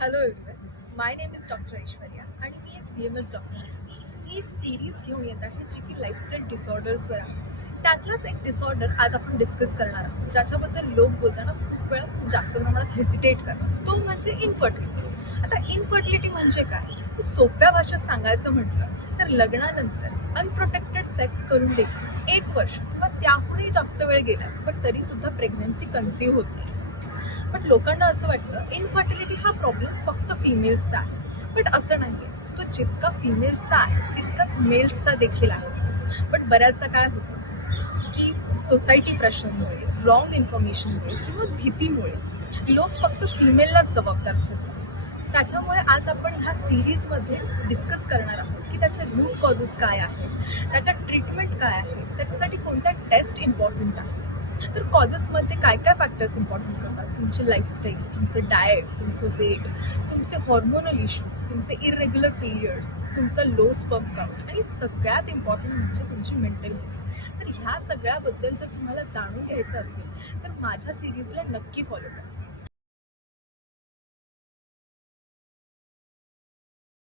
Hello everyone, my name is doctor Aishwarya आणि मी एक BMS doctor आहे. मी एक सिरीज घेऊन येत आहे जी की लाईफस्टाईल डिसऑर्डर्सवर आहे. त्यातलाच एक डिसऑर्डर आज आपण डिस्कस करणार आहोत, ज्याच्याबद्दल लोक बोलताना खूप वेळा खूप जास्त प्रमाणात हेजिटेट करतात. तो म्हणजे इनफर्टिलिटी. आता इनफर्टिलिटी म्हणजे काय? तर सोप्या भाषेत सांगायचं म्हटलं तर लग्नानंतर अनप्रोटेक्टेड सेक्स करून देखील 1 वर्ष किंवा त्याहूनही जास्त वेळ गेला पण तरीसुद्धा प्रेग्नन्सी कन्सीव्ह होत नाही. पण लोकांना असं वाटतं इनफर्टिलिटी हा प्रॉब्लेम फक्त फिमेल्सचा आहे, पण असं नाहीये. तो जितका फिमेल्सचा आहे तितकाच मेल्सचा देखील आहे. पण बऱ्याचदा काय होतं की सोसायटी प्रेशरमुळे, रॉंग इन्फॉर्मेशनमुळे किंवा भीतीमुळे लोक फक्त फिमेललाच जबाबदार ठरतात. त्याच्यामुळे आज आपण ह्या सिरीजमध्ये डिस्कस करणार आहोत की त्याचे रूट कॉजेस काय आहेत, त्याच्या ट्रीटमेंट काय आहे, त्याच्यासाठी कोणत्या टेस्ट इम्पॉर्टंट आहे. तर कॉजेसमध्ये काय काय फॅक्टर्स इम्पॉर्टंट करतात? तुमचे लाईफस्टाईल, तुमचं डाएट, तुमचं वेट, तुमचे हॉर्मोनल इश्यूज, तुमचे इरेग्युलर पिरियड्स, तुमचं लो स्पर्म काउंट आणि सगळ्यात इम्पॉर्टंट म्हणजे तुमची मेंटल हेल्थ. तर ह्या सगळ्याबद्दल जर तुम्हाला जाणून घ्यायचं असेल तर माझ्या सिरीजला नक्की फॉलो करा.